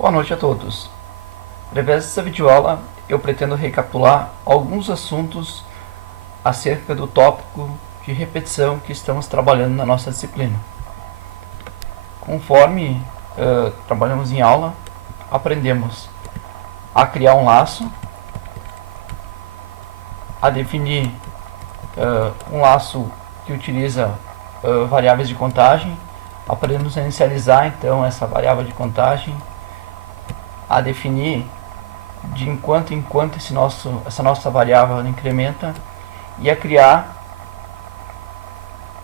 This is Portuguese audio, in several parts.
Boa noite a todos. Através dessa videoaula, eu pretendo recapitular alguns assuntos acerca do tópico de repetição que estamos trabalhando na nossa disciplina. Conforme trabalhamos em aula, aprendemos a criar um laço, a definir um laço que utiliza variáveis de contagem, aprendemos a inicializar então essa variável de contagem, a definir de enquanto em quanto essa nossa variável incrementa e a criar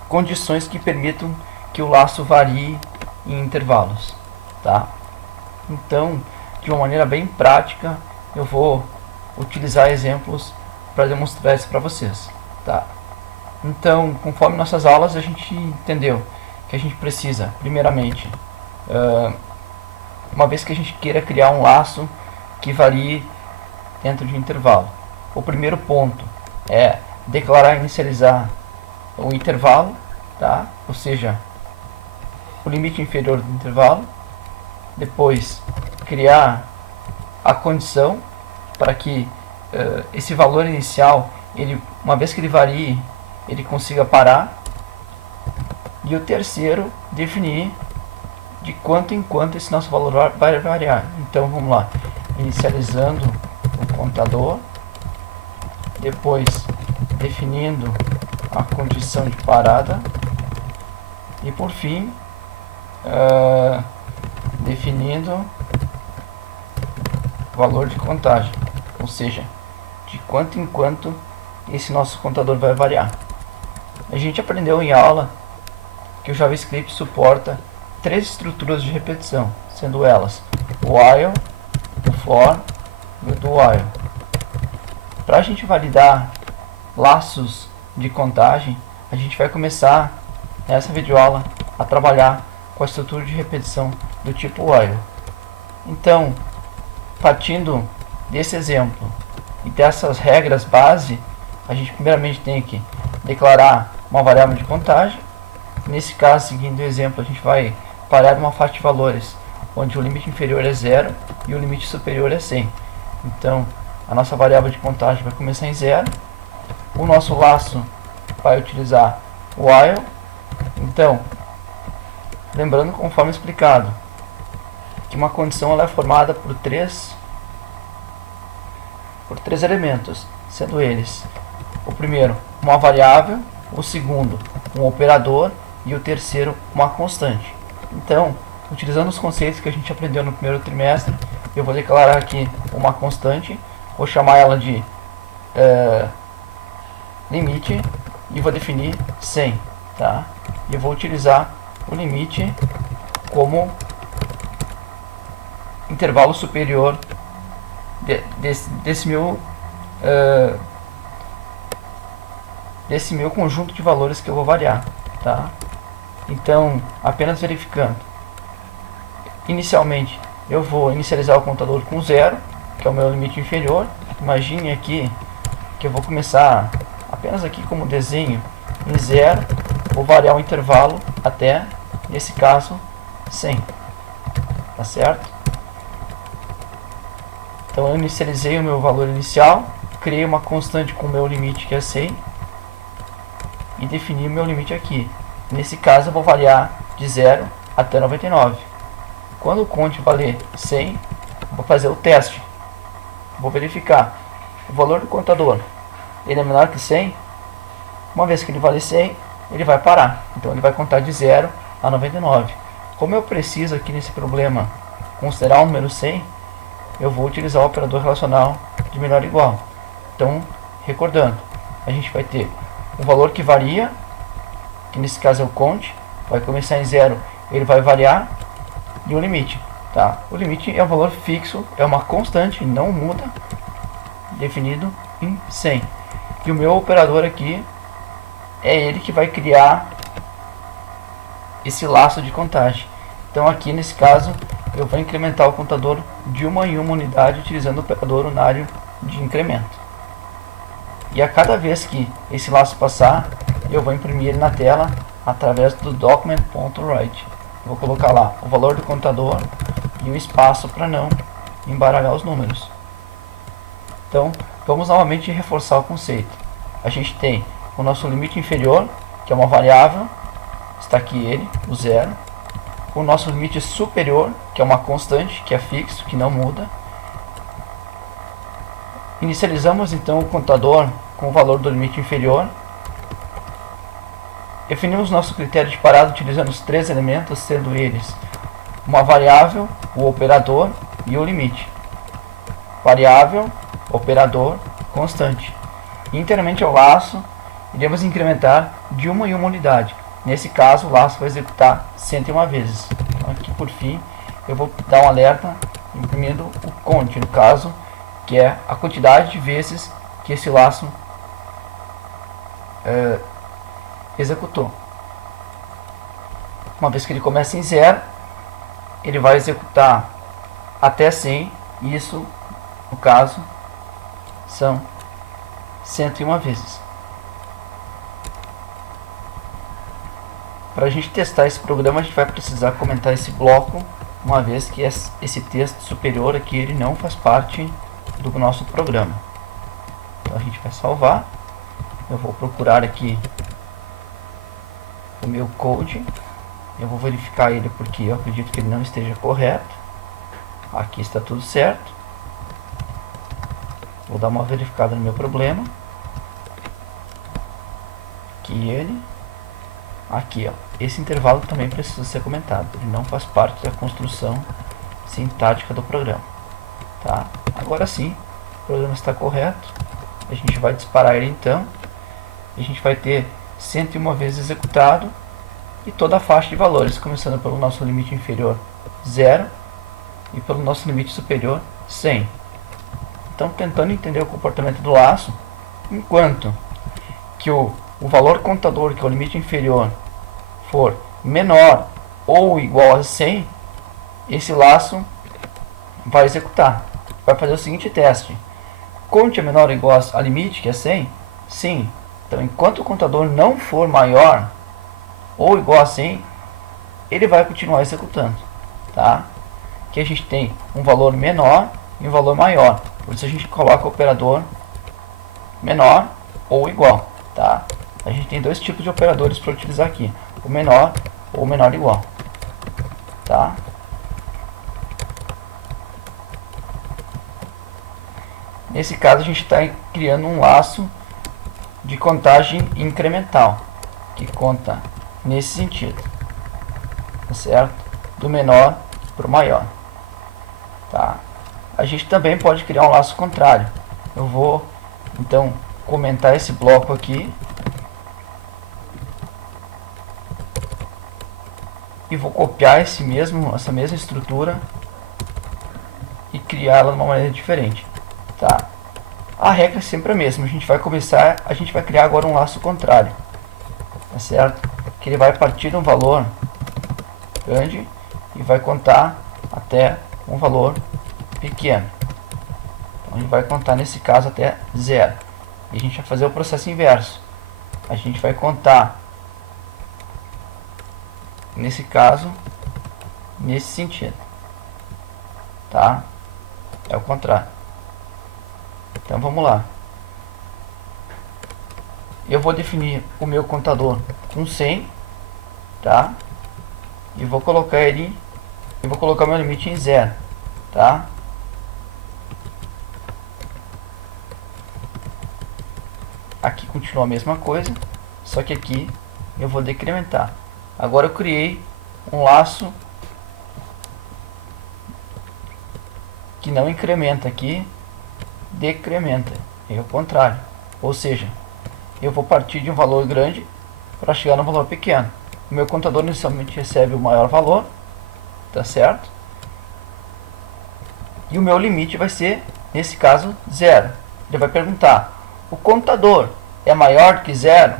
condições que permitam que o laço varie em intervalos, tá? Então, de uma maneira bem prática, eu vou utilizar exemplos para demonstrar isso para vocês, tá? Então, conforme nossas aulas, a gente entendeu que a gente precisa, primeiramente, uma vez que a gente queira criar um laço que varie dentro de um intervalo. O primeiro ponto é declarar e inicializar o intervalo, tá? Ou seja, o limite inferior do intervalo. Depois, criar a condição para que esse valor inicial, uma vez que ele varie, ele consiga parar. E o terceiro, definir de quanto em quanto esse nosso valor vai variar. Então vamos lá, inicializando o contador, depois definindo a condição de parada e por fim definindo o valor de contagem, ou seja, de quanto em quanto esse nosso contador vai variar. A gente aprendeu em aula que o JavaScript suporta três estruturas de repetição, sendo elas o while, o for e o do while. Para a gente validar laços de contagem, a gente vai começar nessa videoaula a trabalhar com a estrutura de repetição do tipo while. Então, partindo desse exemplo e dessas regras base, a gente primeiramente tem que declarar uma variável de contagem. Nesse caso, seguindo o exemplo, a gente vai parar numa faixa de valores onde o limite inferior é 0 e o limite superior é 100. Então, a nossa variável de contagem vai começar em 0. O nosso laço vai utilizar o while. Então, lembrando, conforme explicado, que uma condição ela é formada por três elementos, sendo eles: o primeiro, uma variável; o segundo, um operador; e o terceiro, uma constante. Então, utilizando os conceitos que a gente aprendeu no primeiro trimestre, eu vou declarar aqui uma constante, vou chamar ela de limite e vou definir 100, tá? E eu vou utilizar o limite como intervalo superior desse meu conjunto de valores que eu vou variar, tá? Então, apenas verificando, inicialmente eu vou inicializar o contador com 0, que é o meu limite inferior. Imagine aqui que eu vou começar apenas aqui como desenho em 0, vou variar o intervalo até, nesse caso, 100, tá certo? Então eu inicializei o meu valor inicial, criei uma constante com o meu limite que é 100 e defini o meu limite aqui. Nesse caso eu vou variar de 0 até 99. Quando o count valer 100, vou fazer o teste. Vou verificar o valor do contador. Ele é menor que 100. Uma vez que ele vale 100, ele vai parar. Então ele vai contar de 0 a 99. Como eu preciso aqui nesse problema considerar o número 100, eu vou utilizar o operador relacional de menor ou igual. Então, recordando, a gente vai ter um valor que varia, que nesse caso é o count, vai começar em 0, ele vai variar, e o limite, tá? O limite é um valor fixo, é uma constante, não muda, definido em 100. E o meu operador aqui é ele que vai criar esse laço de contagem. Então aqui nesse caso eu vou incrementar o contador de uma em uma unidade utilizando o operador unário de incremento. E a cada vez que esse laço passar, eu vou imprimir ele na tela através do document.write. Vou colocar lá o valor do contador, e um espaço para não embaralhar os números. Então, vamos novamente reforçar o conceito. A gente tem o nosso limite inferior, que é uma variável, está aqui ele, o zero. O nosso limite superior, que é uma constante, que é fixo, que não muda. Inicializamos então o contador com o valor do limite inferior. Definimos nosso critério de parada utilizando os três elementos, sendo eles uma variável, o operador e o limite. Variável, operador, constante. Internamente ao laço, iremos incrementar de uma em uma unidade. Nesse caso, o laço vai executar 101 vezes. Então, aqui por fim, eu vou dar um alerta imprimindo o count, no caso, que é a quantidade de vezes que esse laço executou. Uma vez que ele começa em 0, ele vai executar até 100, e isso, no caso, são 101 vezes. Para a gente testar esse programa, a gente vai precisar comentar esse bloco, uma vez que esse texto superior aqui ele não faz parte do nosso programa. Então a gente vai salvar. Eu vou procurar aqui o meu code. Eu vou verificar ele porque eu acredito que ele não esteja correto. Aqui está tudo certo. Vou dar uma verificada no meu problema. Aqui ele. Aqui, ó. Esse intervalo também precisa ser comentado. Ele não faz parte da construção sintática do programa. Tá? Agora sim, o programa está correto. A gente vai disparar ele então. A gente vai ter 101 vezes executado e toda a faixa de valores, começando pelo nosso limite inferior 0 e pelo nosso limite superior 100. Então, tentando entender o comportamento do laço, enquanto que o valor contador, que é o limite inferior, for menor ou igual a 100, esse laço vai executar. Vai fazer o seguinte teste: conte é menor ou igual a limite, que é 100? Sim. Então, enquanto o contador não for maior ou igual a 100, ele vai continuar executando. Tá? Aqui a gente tem um valor menor e um valor maior. Por isso a gente coloca o operador menor ou igual. Tá? A gente tem dois tipos de operadores para utilizar aqui: o menor ou o menor igual. Tá? Nesse caso a gente está criando um laço de contagem incremental, que conta nesse sentido, tá certo? Do menor para o maior. Tá? A gente também pode criar um laço contrário. Eu vou então comentar esse bloco aqui e vou copiar essa mesma estrutura e criá-la de uma maneira diferente. Tá? A regra é sempre a mesma. A gente vai criar agora um laço contrário, tá certo? Que ele vai partir de um valor grande e vai contar até um valor pequeno. Então ele vai contar nesse caso até 0. E a gente vai fazer o processo inverso. A gente vai contar nesse caso nesse sentido, tá? É o contrário. Então vamos lá. Eu vou definir o meu contador com 100, tá? E vou colocar ele, eu vou colocar meu limite em 0, tá? Aqui continua a mesma coisa, só que aqui eu vou decrementar. Agora eu criei um laço que não incrementa aqui, decrementa, é o contrário. Ou seja, eu vou partir de um valor grande para chegar no valor pequeno. O meu contador inicialmente recebe o maior valor, tá certo? E o meu limite vai ser, nesse caso, 0. Ele vai perguntar: o contador é maior que 0?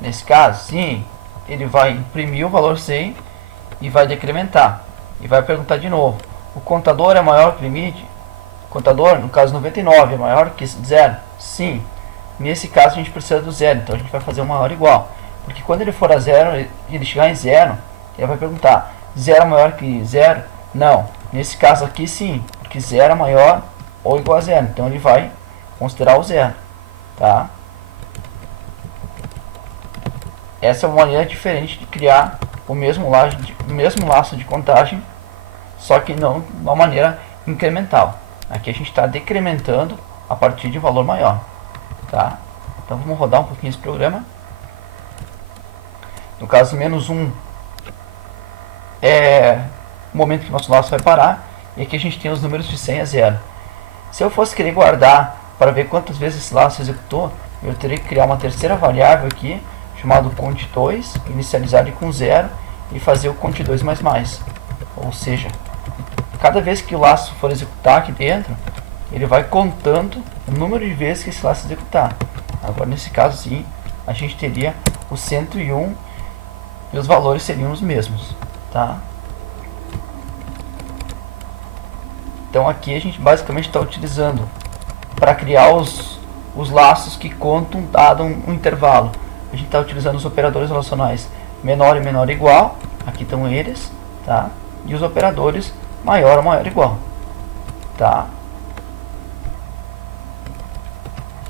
Nesse caso, sim. Ele vai imprimir o valor 100 e vai decrementar. E vai perguntar de novo: o contador é maior que o limite? O contador, no caso 99, é maior que 0? Sim. Nesse caso a gente precisa do 0, então a gente vai fazer o maior igual. Porque quando ele chegar em 0, ele vai perguntar: 0 é maior que 0? Não. Nesse caso aqui sim, porque 0 é maior ou igual a 0, então ele vai considerar o 0, tá? Essa é uma maneira diferente de criar o mesmo laço de contagem, só que não de uma maneira incremental. Aqui a gente está decrementando a partir de um valor maior, tá? Então vamos rodar um pouquinho esse programa. No caso, menos 1 é o momento que o nosso laço vai parar, e aqui a gente tem os números de 100 a 0. Se eu fosse querer guardar para ver quantas vezes esse laço executou, eu teria que criar uma terceira variável aqui, chamado cont2, inicializar ele com 0 e fazer o cont2 mais mais. Ou seja, cada vez que o laço for executar aqui dentro, ele vai contando o número de vezes que esse laço executar. Agora nesse caso sim, a gente teria o 101 e os valores seriam os mesmos, tá? Então aqui a gente basicamente está utilizando para criar os laços que contam dado um intervalo. A gente está utilizando os operadores relacionais menor e menor igual, aqui estão eles, tá? E os operadores maior ou maior igual, tá?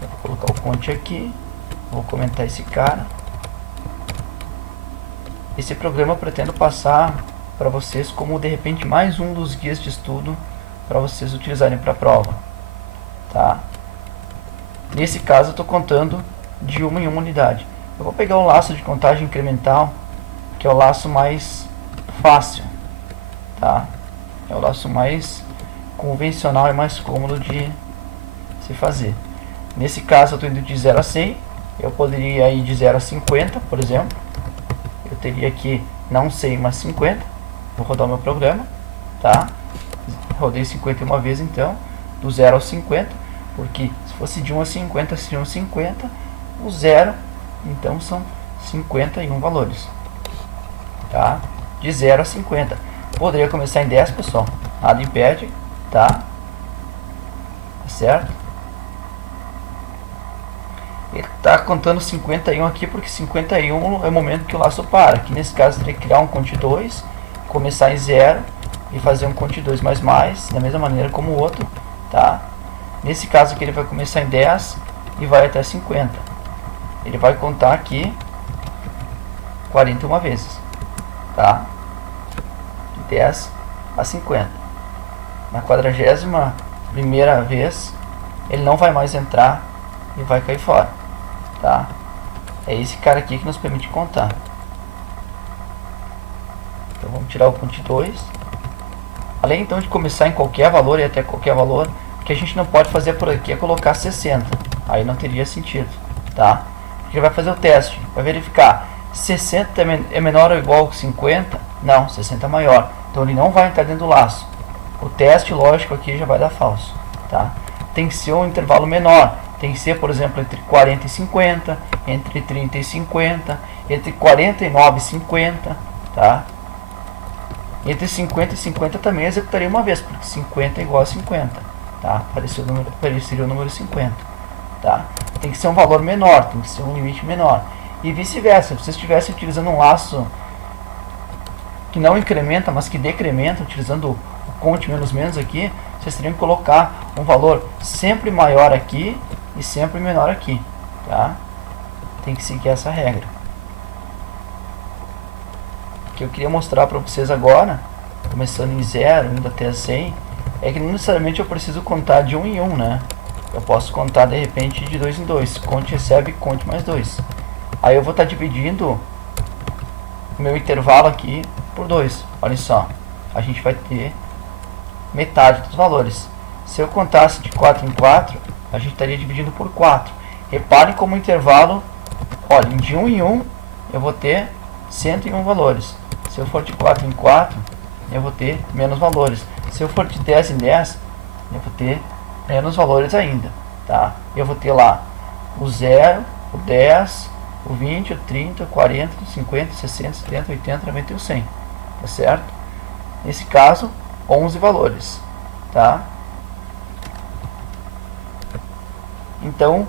Vou colocar o cont aqui, vou comentar esse cara. Esse programa eu pretendo passar para vocês como de repente mais um dos guias de estudo para vocês utilizarem para a prova, tá? Nesse caso eu estou contando de uma em uma unidade. Eu vou pegar o laço de contagem incremental, que é o laço mais fácil, tá? É o laço mais convencional e mais cômodo de se fazer. Nesse caso eu estou indo de 0 a 100, eu poderia ir de 0 a 50, por exemplo. Eu teria aqui não 100, mas 50. Vou rodar o meu programa, tá? Rodei 51 vezes então, do 0 ao 50, porque se fosse de 1 a 50 seriam 50, o 0, então são 51 valores, tá? De 0 a 50. Poderia começar em 10, pessoal, nada impede, tá? Certo? Ele está contando 51 aqui porque 51 é o momento que o laço para. Aqui nesse caso teria que criar um cont2, começar em 0 e fazer um cont2 mais mais, da mesma maneira como o outro, tá? Nesse caso aqui ele vai começar em 10 e vai até 50. Ele vai contar aqui 41 vezes, tá? De 10 a 50. Na 41ª vez ele não vai mais entrar e vai cair fora, tá? É esse cara aqui que nos permite contar. Então vamos tirar o cont2. Além então de começar em qualquer valor e até qualquer valor, o que a gente não pode fazer por aqui é colocar 60. Aí não teria sentido, tá? Ele vai fazer o teste, vai verificar 60 é menor ou igual a 50? Não, 60 é maior. Então ele não vai entrar dentro do laço. O teste lógico aqui já vai dar falso, tá? Tem que ser um intervalo menor. Tem que ser, por exemplo, entre 40 e 50, entre 30 e 50, entre 49 e 50, tá? Entre 50 e 50 também executaria uma vez, porque 50 é igual a 50, tá? Apareceria o número 50, tá? Tem que ser um valor menor, tem que ser um limite menor. E vice-versa, se vocês estivessem utilizando um laço que não incrementa, mas que decrementa, utilizando o cont menos menos aqui, vocês teriam que colocar um valor sempre maior aqui e sempre menor aqui, tá? Tem que seguir essa regra. O que eu queria mostrar para vocês agora, começando em 0, indo até 100, é que não necessariamente eu preciso contar de 1 em 1, né? Eu posso contar de repente de 2 em 2, cont recebe, cont mais 2. Aí eu vou estar dividindo o meu intervalo aqui por 2, olha só, a gente vai ter metade dos valores. Se eu contasse de 4 em 4, a gente estaria dividindo por 4. Reparem como o intervalo, olha, de 1 em 1 eu vou ter 101 valores. Se eu for de 4 em 4, eu vou ter menos valores. Se eu for de 10 em 10, eu vou ter menos valores ainda, tá? Eu vou ter lá o 0, o 10, o 20, o 30, o 40, o 50, o 60, 70, 80, 90 e o 100, tá certo? Nesse caso, 11 valores, tá? Então,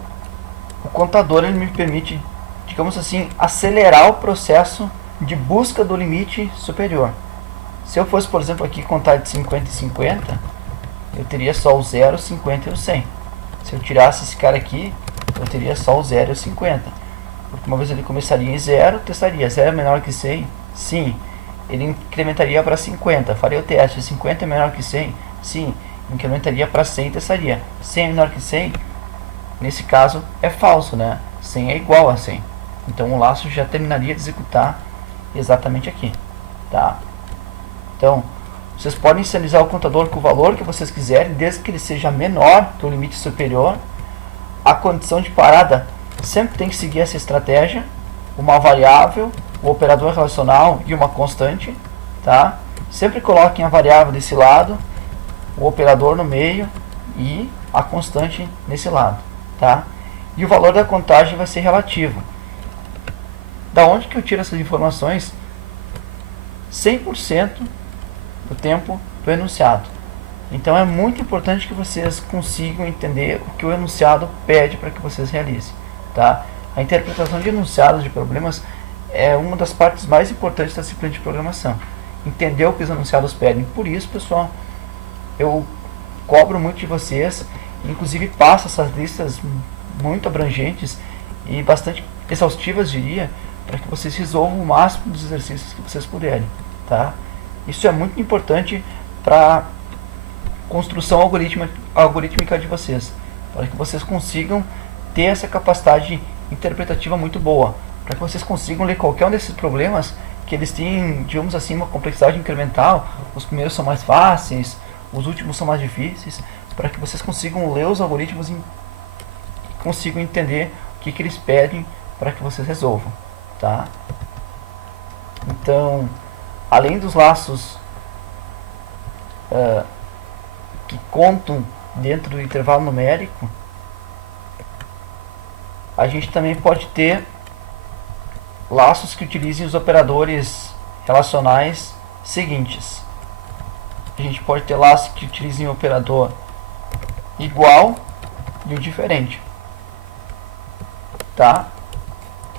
o contador ele me permite, digamos assim, acelerar o processo de busca do limite superior, Se eu fosse, por exemplo, aqui contar de 50 em 50, eu teria só o 0, o 50 e o 100. Se eu tirasse esse cara aqui, eu teria só o 0 e o 50. Porque uma vez ele começaria em 0, testaria. 0 é menor que 100? Sim. Ele incrementaria para 50. Faria o teste. 50 é menor que 100? Sim. Incrementaria para 100 e testaria. 100 é menor que 100? Nesse caso é falso, né? 100 é igual a 100. Então o laço já terminaria de executar exatamente aqui. Tá? Então, vocês podem inicializar o contador com o valor que vocês quiserem, desde que ele seja menor que o limite superior. A condição de parada sempre tem que seguir essa estratégia: uma variável, o operador relacional e uma constante. Tá? Sempre coloquem a variável desse lado, o operador no meio e a constante nesse lado. Tá? E o valor da contagem vai ser relativo. Da onde que eu tiro essas informações? 100% do tempo do enunciado. Então é muito importante que vocês consigam entender o que o enunciado pede para que vocês realizem. Tá? A interpretação de enunciados de problemas é uma das partes mais importantes da disciplina de programação. Entender o que os enunciados pedem. Por isso, pessoal, eu cobro muito de vocês, inclusive passo essas listas muito abrangentes e bastante exaustivas, diria, para que vocês resolvam o máximo dos exercícios que vocês puderem. Tá? Isso é muito importante para a construção algorítmica de vocês, para que vocês consigam ter essa capacidade interpretativa muito boa, para que vocês consigam ler qualquer um desses problemas que eles têm, digamos assim, uma complexidade incremental. Os primeiros são mais fáceis, os últimos são mais difíceis, para que vocês consigam ler os algoritmos e consigam entender o que eles pedem para que vocês resolvam. Tá? Então, além dos laços que contam dentro do intervalo numérico, a gente também pode ter laços que utilizem os operadores relacionais seguintes. A gente pode ter laços que utilizem o operador igual e o diferente. Tá?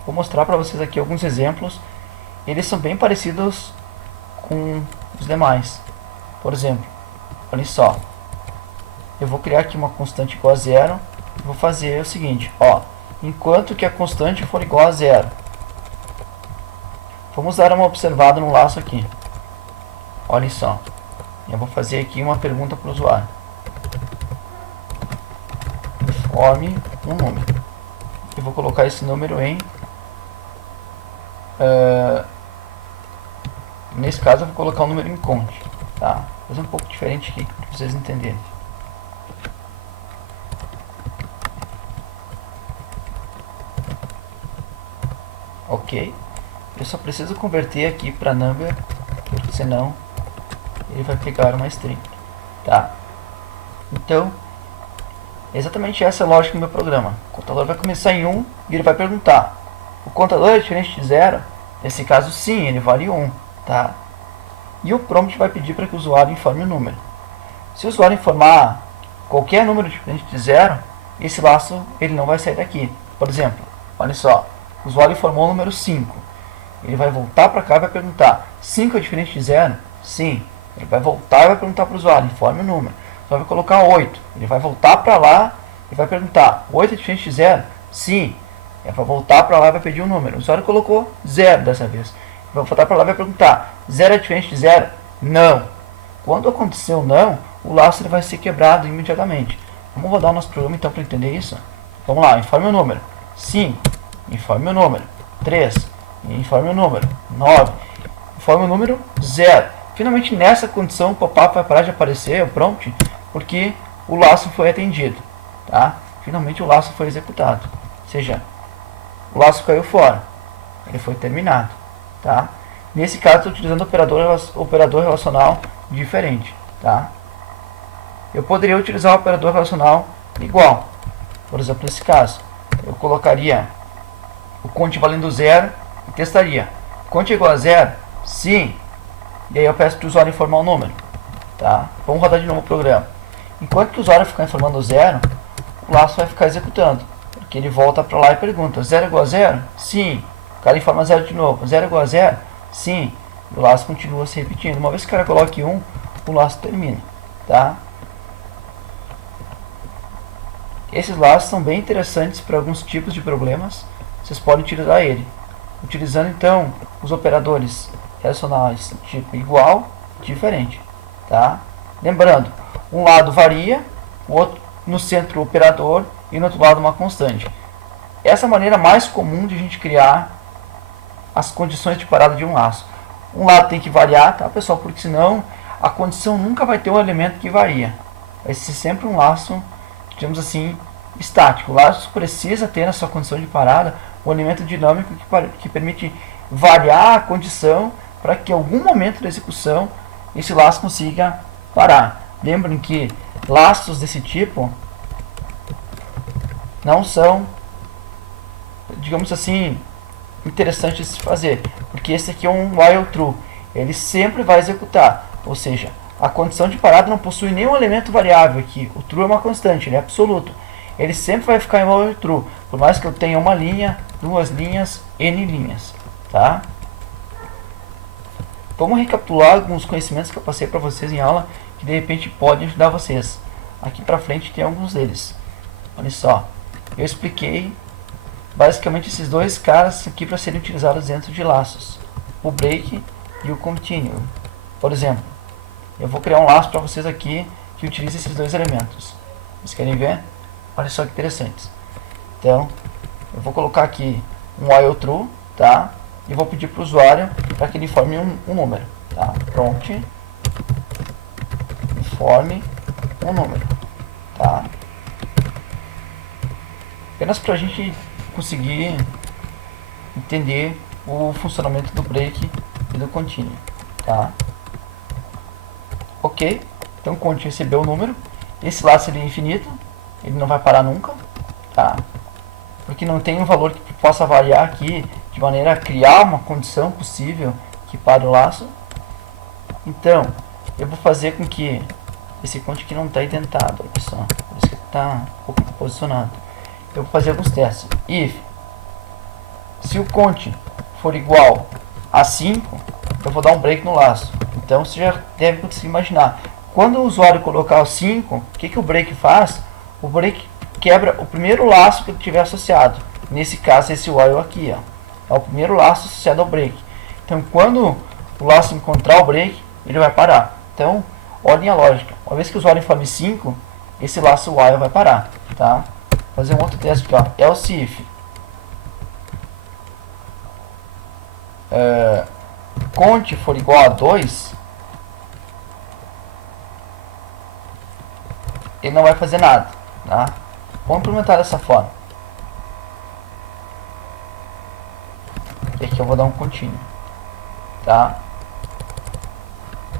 Vou mostrar para vocês aqui alguns exemplos. Eles são bem parecidos com os demais. Por exemplo, olha só. Eu vou criar aqui uma constante igual a 0. Vou fazer o seguinte, ó. Enquanto que a constante for igual a 0. Vamos dar uma observada no laço aqui. Olha só. Eu vou fazer aqui uma pergunta para o usuário. Informe um número. Eu vou colocar esse número em... nesse caso eu vou colocar o número em conte. Tá? Vou fazer um pouco diferente aqui para vocês entenderem. Ok. Eu só preciso converter aqui para number, porque senão ele vai pegar uma string. Tá? Então, exatamente essa é a lógica do meu programa. O contador vai começar em 1 e ele vai perguntar: o contador é diferente de 0? Nesse caso, sim, ele vale 1. Tá? E o prompt vai pedir para que o usuário informe o número. Se o usuário informar qualquer número diferente de 0, esse laço ele não vai sair daqui. Por exemplo, olha só, o usuário informou o número 5. Ele vai voltar para cá e vai perguntar: 5 é diferente de 0? Sim. Ele vai voltar e vai perguntar para o usuário: informe o número. O usuário vai colocar 8. Ele vai voltar para lá e vai perguntar: 8 é diferente de 0? Sim. Ele vai voltar para lá e vai pedir um número. O usuário colocou 0 dessa vez. Ele vai voltar para lá e vai perguntar: 0 é diferente de 0? Não. Quando acontecer o não, o laço ele vai ser quebrado imediatamente. Vamos rodar o nosso programa então para entender isso? Vamos lá, informe o número. 5. Informe o número. 3. Informe o número. 9. Informe o número 0. Finalmente, nessa condição, o pop-up vai parar de aparecer, o prompt, porque o laço foi atendido. Tá? Finalmente, o laço foi executado. Ou seja, o laço caiu fora. Ele foi terminado. Tá? Nesse caso, estou utilizando operador relacional diferente. Tá? Eu poderia utilizar o operador relacional igual. Por exemplo, nesse caso, eu colocaria o conte valendo 0 e testaria. Conte igual a 0? Sim. E aí eu peço para o usuário informar o número. Tá? Vamos rodar de novo o programa. Enquanto que o usuário ficar informando 0, o laço vai ficar executando. Porque ele volta para lá e pergunta: 0 igual a 0? Sim. O cara informa 0 de novo. 0 igual a 0? Sim. o laço continua se repetindo. Uma vez que o cara coloque 1, o laço termina, tá? Esses laços são bem interessantes para alguns tipos de problemas. Vocês podem utilizar ele. Utilizando então os operadores relacionais tipo igual, diferente, tá? Lembrando, um lado varia, o outro no centro o operador e no outro lado uma constante. Essa é a maneira mais comum de a gente criar as condições de parada de um laço. Um lado tem que variar, tá, pessoal? Porque senão a condição nunca vai ter um elemento que varia. Vai ser sempre um laço, digamos assim, estático. O laço precisa ter na sua condição de parada um elemento dinâmico que permite variar a condição para que em algum momento da execução esse laço consiga parar. Lembrem que laços desse tipo não são, digamos assim, interessantes de se fazer, porque esse aqui é um while true, ele sempre vai executar, ou seja, a condição de parada não possui nenhum elemento variável aqui, o true é uma constante, ele é absoluto, ele sempre vai ficar em while true, por mais que eu tenha uma linha, duas linhas, n linhas, tá? Vamos recapitular alguns conhecimentos que eu passei para vocês em aula, que de repente podem ajudar vocês. Aqui para frente tem alguns deles. Olha só, eu expliquei basicamente esses dois caras aqui para serem utilizados dentro de laços, o break e o continue. Por exemplo, eu vou criar um laço para vocês aqui que utiliza esses dois elementos. Vocês querem ver? Olha só que interessantes. Então, eu vou colocar aqui um while true, tá? E vou pedir para o usuário para que ele informe um número, tá? Prompt informe um número, tá? Apenas para a gente conseguir entender o funcionamento do break e do continue, tá? Ok, então o continue recebeu o número, esse laço ele é infinito, ele não vai parar nunca, tá? Porque não tem um valor que possa variar aqui de maneira a criar uma condição possível que pare o laço. Então, eu vou fazer com que esse conte aqui não está identado, olha só, por isso que está um pouco posicionado. Eu vou fazer alguns testes. If, se o conte for igual a 5, eu vou dar um break no laço. Então, você já deve conseguir imaginar. Quando o usuário colocar o 5, o que o break faz? O break quebra o primeiro laço que ele tiver associado. Nesse caso, esse while aqui, ó. É o primeiro laço associado ao break. Então, quando o laço encontrar o break, ele vai parar. Então, olhem a lógica. Uma vez que o usuário informe 5, esse laço while vai parar, tá? Vou fazer um outro teste aqui, ó. Else if conte for igual a 2, ele não vai fazer nada, tá? Vamos implementar dessa forma. E aqui eu vou dar um continue, tá?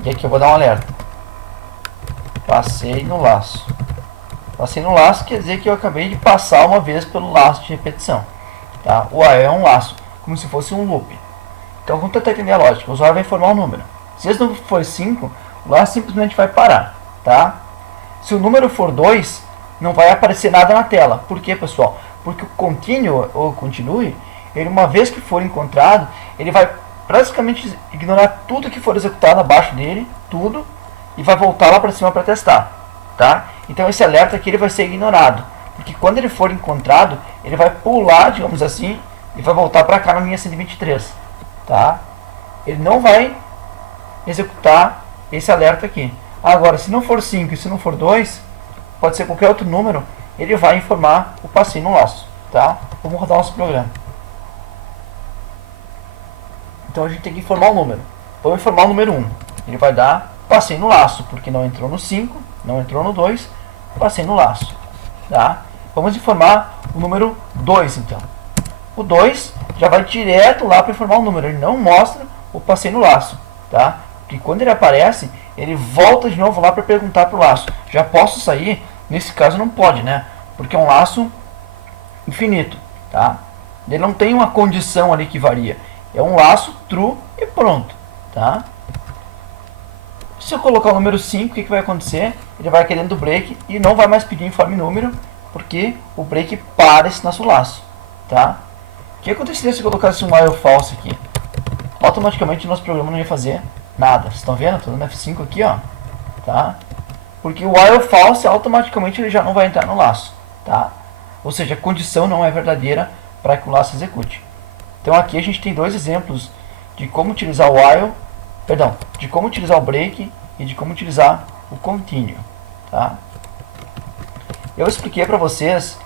E aqui eu vou dar um alerta. Passei no laço. Passei no laço quer dizer que eu acabei de passar uma vez pelo laço de repetição, tá? O while é um laço, como se fosse um loop. Então vamos tentar entender a lógica. O usuário vai informar um número. Se esse número for 5, o laço simplesmente vai parar, tá? Se o número for 2, não vai aparecer nada na tela. Por quê, pessoal? Porque o continue ou continue, ele uma vez que for encontrado, ele vai praticamente ignorar tudo que for executado abaixo dele, tudo, e vai voltar lá para cima para testar, tá? Então esse alerta aqui ele vai ser ignorado, porque quando ele for encontrado, ele vai pular, digamos assim, e vai voltar para cá na linha 123, tá? Ele não vai executar esse alerta aqui. Agora, se não for 5 e se não for 2, pode ser qualquer outro número, ele vai informar o passei no laço, tá? Vamos rodar nosso programa. Então a gente tem que informar o número. Vamos informar o número 1. Ele vai dar passei no laço, porque não entrou no 5, não entrou no 2, passei no laço, tá? Vamos informar o número 2 então. O 2 já vai direto lá para informar o número, ele não mostra o passei no laço, tá? Porque quando ele aparece, ele volta de novo lá para perguntar para o laço. Já posso sair? Nesse caso não pode, né? Porque é um laço infinito, tá? Ele não tem uma condição ali que varia. É um laço true e pronto, tá? Se eu colocar o número 5, o que vai acontecer? Ele vai querendo o break e não vai mais pedir informe número, porque o break para esse nosso laço, tá? O que aconteceria se eu colocasse um while false aqui? automaticamente o nosso programa não ia fazer nada. Vocês estão vendo? Estou dando F5 aqui, ó, tá? Porque o while false automaticamente ele já não vai entrar no laço, tá? Ou seja, a condição não é verdadeira para que o laço execute. Então aqui a gente tem dois exemplos de como utilizar o while, perdão, de como utilizar o break e de como utilizar o continue, tá? Eu expliquei para vocês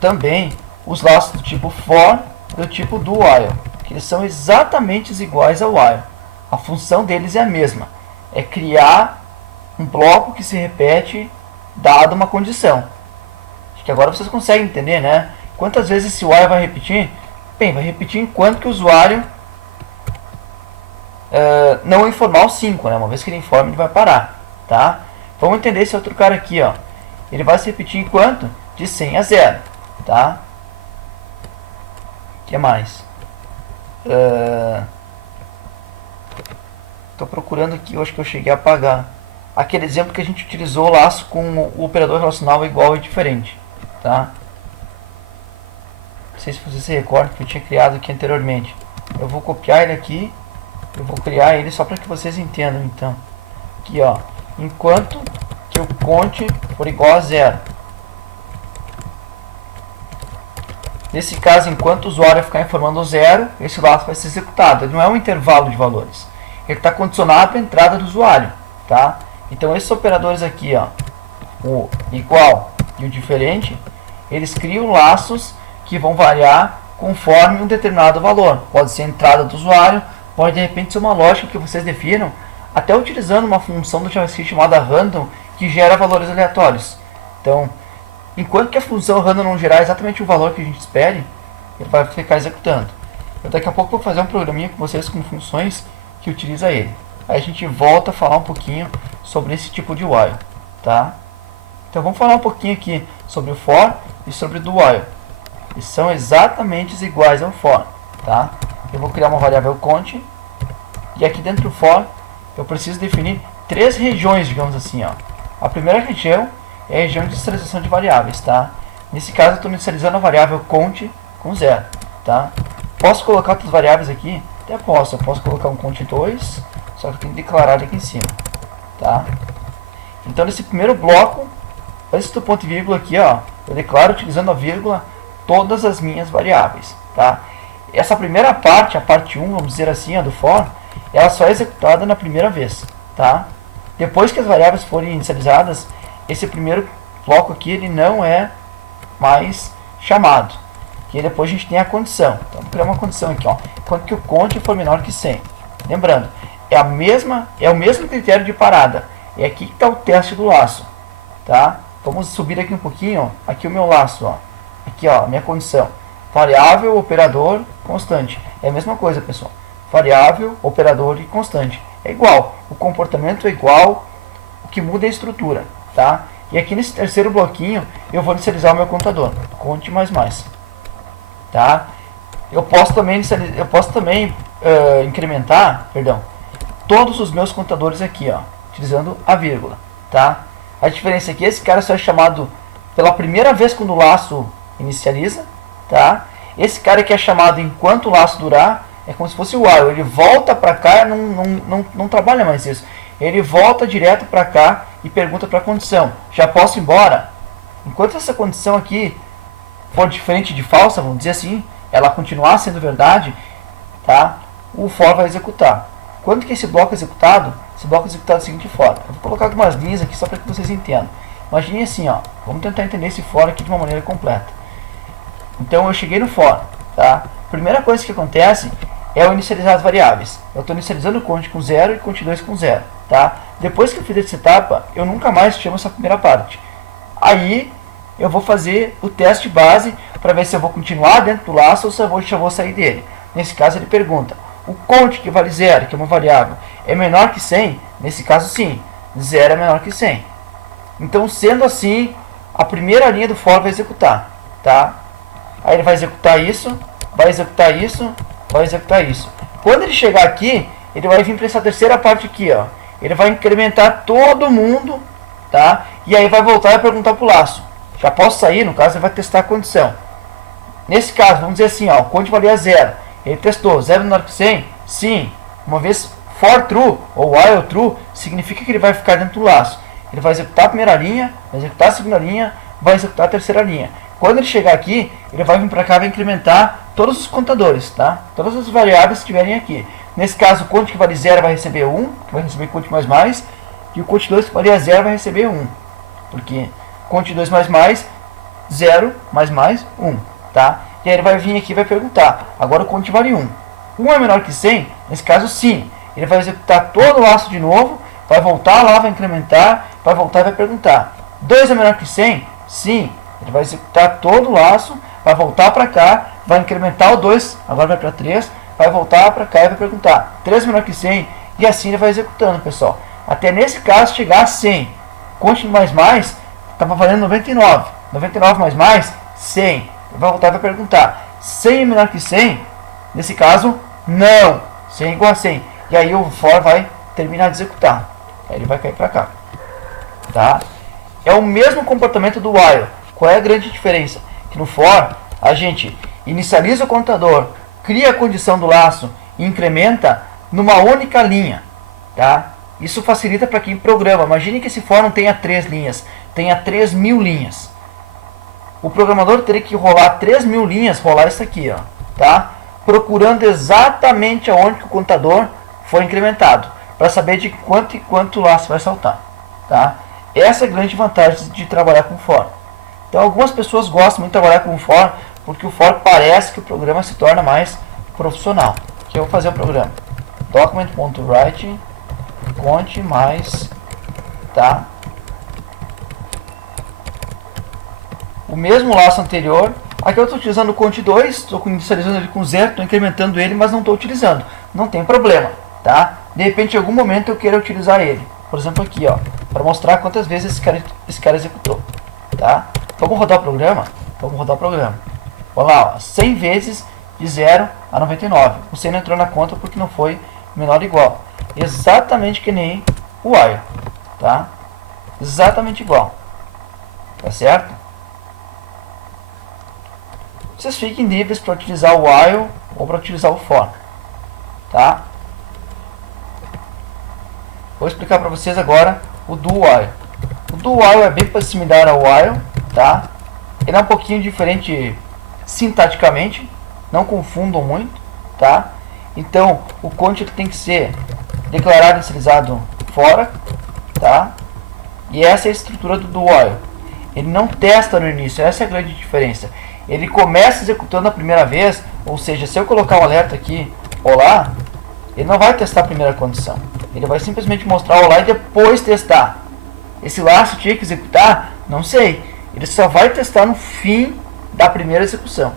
também os laços do tipo for e do tipo do while, que eles são exatamente iguais ao while. A função deles é a mesma, é criar um bloco que se repete dado uma condição. Acho que agora vocês conseguem entender, né? Quantas vezes esse while vai repetir? Bem, vai repetir enquanto que o usuário não informar o 5, né? Uma vez que ele informa, ele vai parar, tá? Vamos entender esse outro cara aqui, ó. Ele vai se repetir enquanto de 100 a 0, tá? O que mais? Estou procurando aqui, eu acho que eu cheguei a apagar. Aquele exemplo que a gente utilizou o laço com o operador relacional igual e diferente, tá? Não sei se você se recorda que eu tinha criado aqui anteriormente. Eu vou copiar ele aqui, eu vou criar ele só para que vocês entendam, então. Aqui, ó, enquanto que o conte for igual a 0. Nesse caso, enquanto o usuário ficar informando o 0, esse laço vai ser executado. Ele não é um intervalo de valores. Ele está condicionado à entrada do usuário, tá? Então esses operadores aqui, ó, o igual e o diferente, eles criam laços que vão variar conforme um determinado valor. Pode ser a entrada do usuário, pode de repente ser uma lógica que vocês definam, até utilizando uma função do JavaScript chamada random, que gera valores aleatórios. Então, enquanto que a função random não gerar exatamente o valor que a gente espere, ele vai ficar executando. Eu daqui a pouco vou fazer um programinha com vocês com funções que utiliza ele. Aí a gente volta a falar um pouquinho sobre esse tipo de while, tá? Então vamos falar um pouquinho aqui sobre o for e sobre o do while. Eles são exatamente iguais ao for, tá? Eu vou criar uma variável count e aqui dentro do for eu preciso definir três regiões, digamos assim, ó. A primeira região é a região de inicialização de variáveis, tá? Nesse caso eu estou inicializando a variável count com 0, tá? Posso colocar outras variáveis aqui? Até posso. Eu posso colocar um count 2, só que eu tenho que declarar ele aqui em cima, tá? Então nesse primeiro bloco, antes do ponto e vírgula aqui, ó, eu declaro utilizando a vírgula todas as minhas variáveis, tá? Essa primeira parte, a parte 1, vamos dizer assim, ó, do for, ela só é executada na primeira vez, tá? Depois que as variáveis forem inicializadas, esse primeiro bloco aqui ele não é mais chamado. E depois a gente tem a condição. Então vou criar uma condição aqui, ó. Quando que o count for menor que 100. Lembrando, é o mesmo critério de parada. É aqui que está o teste do laço, tá? Vamos subir aqui um pouquinho, ó. Aqui o meu laço, ó. Aqui, ó, minha condição. Variável, operador, constante. É a mesma coisa, pessoal. Variável, operador e constante. É igual. O comportamento é igual. O que muda é a estrutura, tá? E aqui nesse terceiro bloquinho, eu vou inicializar o meu contador. Conte mais. Tá? Eu posso também incrementar, todos os meus contadores aqui, ó, utilizando a vírgula, tá? A diferença aqui, esse cara só é chamado pela primeira vez quando o laço inicializa, tá? Esse cara que é chamado enquanto o laço durar, é como se fosse o while. Ele volta para cá, não trabalha mais isso. Ele volta direto para cá e pergunta para a condição: já posso ir embora? Enquanto essa condição aqui for diferente de falsa, vamos dizer assim, ela continuar sendo verdade, tá? O for vai executar. Quando que esse bloco é executado? Esse bloco é executado da seguinte forma. Eu vou colocar algumas linhas aqui só para que vocês entendam. Imagine assim, ó. Vamos tentar entender esse for aqui de uma maneira completa. Então eu cheguei no for, tá? Primeira coisa que acontece é eu inicializar as variáveis. Eu estou inicializando o count com 0 e count 2 com 0, tá? Depois que eu fiz essa etapa, eu nunca mais chamo essa primeira parte. Aí eu vou fazer o teste base para ver se eu vou continuar dentro do laço ou se eu já vou sair dele. Nesse caso ele pergunta: o count que vale 0, que é uma variável, é menor que 100? Nesse caso sim, 0 é menor que 100. Então, sendo assim, a primeira linha do for vai executar, tá? Aí ele vai executar isso, vai executar isso, vai executar isso. Quando ele chegar aqui, ele vai vir para essa terceira parte aqui, ó. Ele vai incrementar todo mundo, tá? E aí vai voltar e perguntar para o laço: já posso sair? No caso, ele vai testar a condição. Nesse caso, vamos dizer assim, ó, o count valia 0. Ele testou 0 menor que 100? Sim. Uma vez for true ou while true, significa que ele vai ficar dentro do laço. Ele vai executar a primeira linha, vai executar a segunda linha, vai executar a terceira linha. Quando ele chegar aqui, ele vai vir para cá e vai incrementar todos os contadores, tá? Todas as variáveis que estiverem aqui. Nesse caso, o count que vale 0 vai receber 1, que vai receber count mais, e o count 2 que valia 0 vai receber 1. Porque count 2 mais, 0 mais 1, tá? E aí ele vai vir aqui e vai perguntar, agora o count vale 1. 1 é menor que 100? Nesse caso, sim. Ele vai executar todo o laço de novo, vai voltar lá, vai incrementar, vai voltar e vai perguntar. 2 é menor que 100? Sim. Ele vai executar todo o laço, vai voltar para cá, vai incrementar o 2, agora vai para 3, vai voltar para cá e vai perguntar. 3 é menor que 100? E assim ele vai executando, pessoal. Até nesse caso chegar a 100. Count mais, estava valendo 99. 99 mais, 100. Ele vai voltar e vai perguntar. 100 é menor que 100? Nesse caso, não. 100 é igual a 100. E aí o for vai terminar de executar. Aí ele vai cair para cá. Tá? É o mesmo comportamento do while. Qual é a grande diferença? Que no for, a gente inicializa o contador, cria a condição do laço e incrementa numa única linha. Tá? Isso facilita para quem programa. Imagine que esse for não tenha 3 linhas, tenha 3.000 linhas. O programador teria que rolar 3.000 linhas, rolar isso aqui, ó, tá? Procurando exatamente aonde que o contador foi incrementado, para saber de quanto e quanto o laço vai saltar. Tá? Essa é a grande vantagem de trabalhar com for. Então algumas pessoas gostam muito de trabalhar com for, porque o for parece que o programa se torna mais profissional. Aqui eu vou fazer o programa. Document.write count mais, tá? O mesmo laço anterior. Aqui eu estou utilizando o count 2, estou inicializando ele com 0, estou incrementando ele, mas não estou utilizando. Não tem problema, tá? De repente, em algum momento eu queira utilizar ele. Por exemplo, aqui, ó, para mostrar quantas vezes esse cara executou, tá? Vamos rodar o programa? Vamos rodar o programa. Vamos lá, ó, 100 vezes de 0 a 99. O 100 não entrou na conta porque não foi menor ou igual. Exatamente que nem o while, tá? Exatamente igual. Tá certo? Vocês fiquem livres para utilizar o while ou para utilizar o for, tá? Vou explicar para vocês agora o do while. O do while é bem similar ao while, tá? Ele é um pouquinho diferente sintaticamente, não confundam muito, tá? Então, o count ele tem que ser declarado e inicializado fora, tá? E essa é a estrutura do while. Ele não testa no início, essa é a grande diferença. Ele começa executando a primeira vez, ou seja, se eu colocar um alerta aqui, olá, ele não vai testar a primeira condição. Ele vai simplesmente mostrar olá e depois testar. Esse laço tinha que executar? Não sei. Ele só vai testar no fim da primeira execução.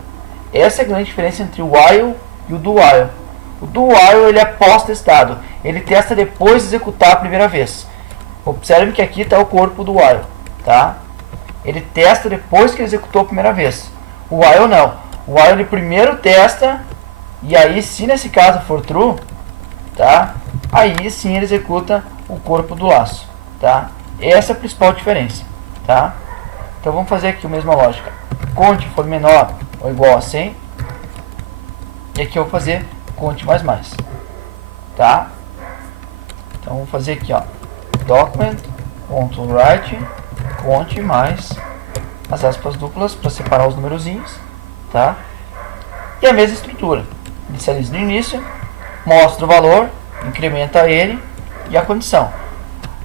Essa é a grande diferença entre o while e o do while. O do while ele é pós-testado. Ele testa depois de executar a primeira vez. Observe que aqui está o corpo do while, tá? Ele testa depois que executou a primeira vez. O while não. O while ele primeiro testa e aí, se nesse caso for true, tá? Aí sim ele executa o corpo do laço, tá? Essa é a principal diferença, tá? Então vamos fazer aqui a mesma lógica. Count for menor ou igual a 100. E aqui eu vou fazer count mais, tá? Então vamos fazer aqui, ó, document.write count mais as aspas duplas para separar os numerozinhos, tá? E a mesma estrutura. Inicializa no início, mostra o valor, incrementa ele e a condição.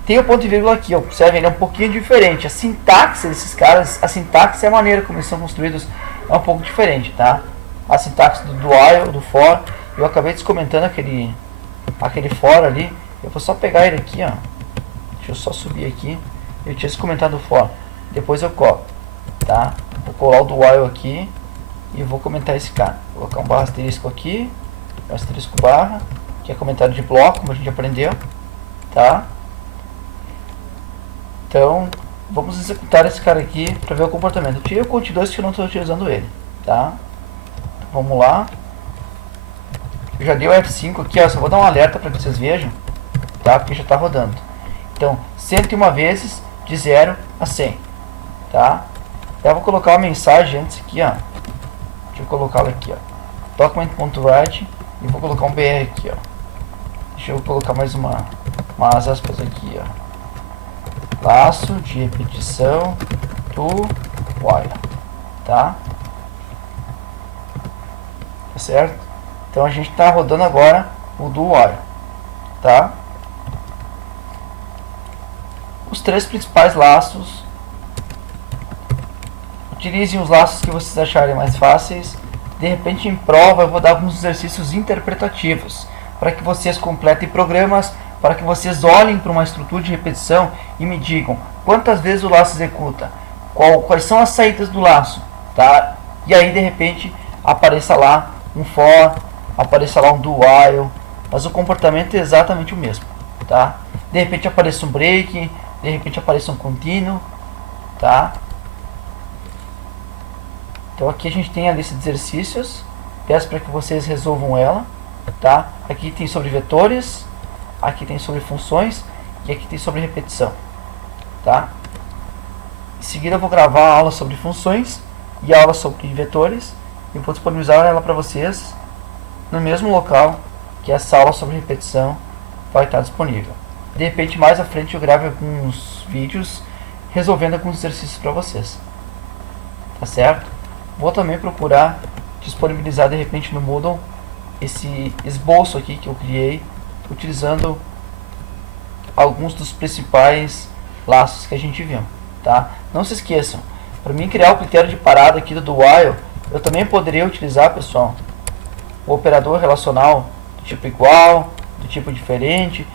Tem o ponto e vírgula aqui, observe, ele é um pouquinho diferente. A sintaxe desses caras, a sintaxe é a maneira como eles são construídos, é um pouco diferente, tá? A sintaxe do while, do for, eu acabei descomentando aquele for ali. Eu vou só pegar ele aqui, ó. Deixa eu só subir aqui. Eu tinha comentado o for. Depois eu copio, tá? Vou colar o do while aqui e vou comentar esse cara. Vou colocar um barra asterisco aqui, asterisco barra, que é comentário de bloco, como a gente aprendeu, tá? Então, vamos executar esse cara aqui para ver o comportamento. Eu tirei o count 2 que eu não estou utilizando ele, tá? Então, vamos lá. Eu já dei o F5 aqui, ó, só vou dar um alerta para que vocês vejam, tá? Porque já está rodando. Então, 101 vezes de 0 a 100, tá? Eu vou colocar uma mensagem antes aqui, ó. Deixa eu colocá-la aqui, ó. document.write e vou colocar um BR aqui, ó. Deixa eu colocar mais umas aspas aqui, ó. Laço de repetição do while, tá? Tá certo? Então a gente está rodando agora o do while, tá? Os três principais laços. Utilizem os laços que vocês acharem mais fáceis. De repente, em prova, eu vou dar alguns exercícios interpretativos para que vocês completem programas, para que vocês olhem para uma estrutura de repetição e me digam quantas vezes o laço executa, quais são as saídas do laço, tá? E aí, de repente, apareça lá um for, apareça lá um do while, mas o comportamento é exatamente o mesmo, tá? De repente apareça um break, de repente apareça um contínuo, tá? Então aqui a gente tem a lista de exercícios, peço para que vocês resolvam ela, tá? Aqui tem sobre vetores, aqui tem sobre funções e aqui tem sobre repetição, tá? Em seguida eu vou gravar a aula sobre funções e a aula sobre vetores e vou disponibilizar ela para vocês no mesmo local que essa aula sobre repetição vai estar disponível. De repente mais à frente eu gravo alguns vídeos resolvendo alguns exercícios para vocês, tá certo? Vou também procurar disponibilizar de repente no Moodle esse esboço aqui que eu criei utilizando alguns dos principais laços que a gente viu, tá? Não se esqueçam, para mim criar o critério de parada aqui do while, eu também poderia utilizar, pessoal, o operador relacional do tipo igual, do tipo diferente.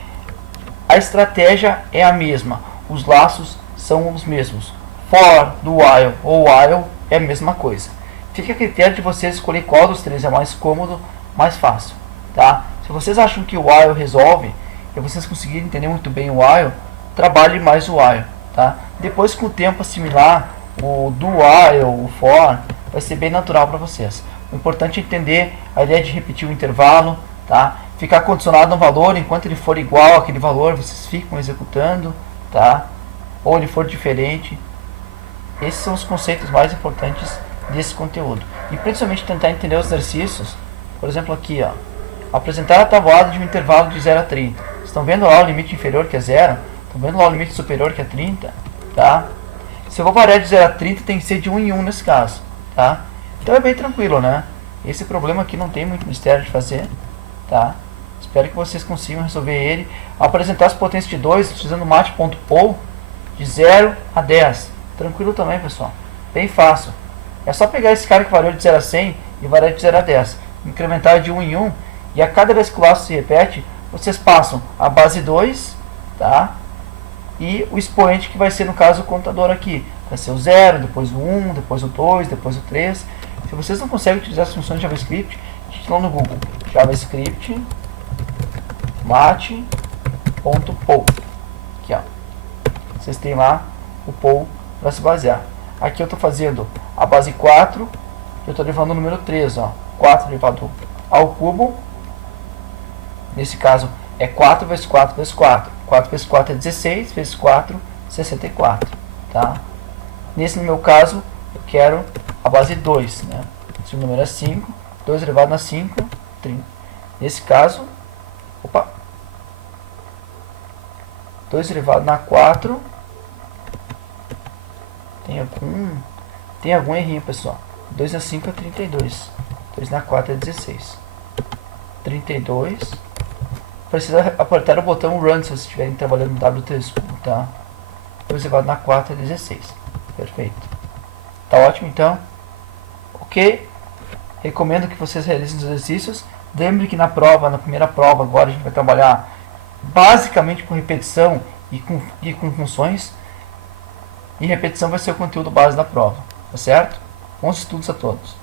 A estratégia é a mesma, os laços são os mesmos. For, do while ou while é a mesma coisa. Fica a critério de vocês escolher qual dos três é mais cômodo, mais fácil, tá? Se vocês acham que o while resolve e vocês conseguirem entender muito bem o while, trabalhe mais o while, tá? Depois, com o tempo, assimilar o do while, o for, vai ser bem natural para vocês. O importante é entender a ideia de repetir o intervalo, tá? Ficar condicionado a um valor, enquanto ele for igual àquele valor, vocês ficam executando, tá? Ou ele for diferente. Esses são os conceitos mais importantes desse conteúdo. E principalmente tentar entender os exercícios. Por exemplo aqui, ó, apresentar a tabuada de um intervalo de 0 a 30. Estão vendo lá o limite inferior que é 0? Estão vendo lá o limite superior que é 30? Tá? Se eu vou variar de 0 a 30, tem que ser de 1 em 1 nesse caso, tá? Então é bem tranquilo, né? Esse problema aqui não tem muito mistério de fazer, tá? Espero que vocês consigam resolver ele. Apresentar as potências de 2 utilizando o mate.poll de 0 a 10. Tranquilo também, pessoal. Bem fácil. É só pegar esse cara que variou de 0 a 100 e variar de 0 a 10. Incrementar de 1 em 1. E a cada vez que o laço se repete, vocês passam a base 2, tá? E o expoente que vai ser, no caso, o contador aqui. Vai ser o 0, depois o 1, depois o 2, depois o 3. Se vocês não conseguem utilizar as funções de JavaScript, digite lá no Google. JavaScript mate.poll. Aqui, ó. Vocês têm lá o poll para se basear. Aqui eu estou fazendo a base 4, eu estou levando o número 3, ó, 4 elevado ao cubo, nesse caso é 4 vezes 4 vezes 4, 4 vezes 4 é 16, vezes 4, 64, tá? Nesse, no meu caso, eu quero a base 2, né? Se o número é 5, 2 elevado a 5, 30. Nesse caso, 2 elevado a 4, tem algum errinho, pessoal. 2 a 5 é 32. 2 na 4 é 16. 32. Precisa apertar o botão Run se vocês estiverem trabalhando no W3, tá? 2 elevado na 4 é 16. Perfeito. Tá ótimo, então? Ok? Recomendo que vocês realizem os exercícios. Lembre que na primeira prova, agora a gente vai trabalhar basicamente com repetição e com funções. E repetição vai ser o conteúdo base da prova, tá certo? Bons estudos a todos.